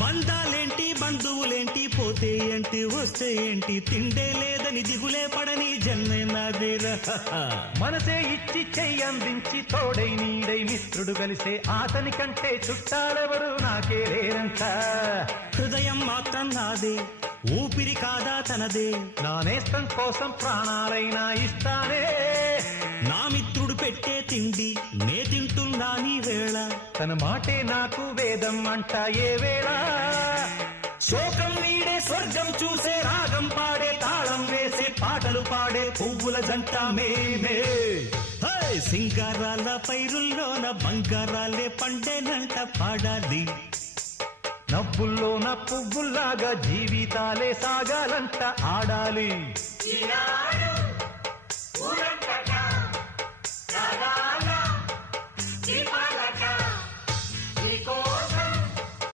బంధాలేంటి బంధువులేంటి పోతే ఏంటి వస్తే ఏంటి తిండే లేదని దిగులే పడని జన్మే నాదేరా. మనసే ఇచ్చి చెయ్యందించి తోడై నీడై మిత్రుడు కలిసే అతని కంటే చుట్టాలెవరు నాకే లేరంట. హృదయం మాత్రం నాదే, ఊపిరి కాదా తనదే, నా నేస్తం కోసం ప్రాణాలైనా ఇస్తానే. నా మిత్రుడు పెట్టే తిండి నే తింటున్నా నీ వేళ, తన మాటే నాకు వేదం అంట ఏ వేళ. శోకం వీడే స్వర్గం చూసే రాగం పాడే తాళం వేసే పాటలు పాడే పువ్వుల జంట మేమే. సింగారాల పైరుల్లోన బంగారాలే పండేనంట పాడాలి. నవ్వుల్లోన పువ్వుల్లాగా జీవితాలే సాగాలంట ఆడాలి.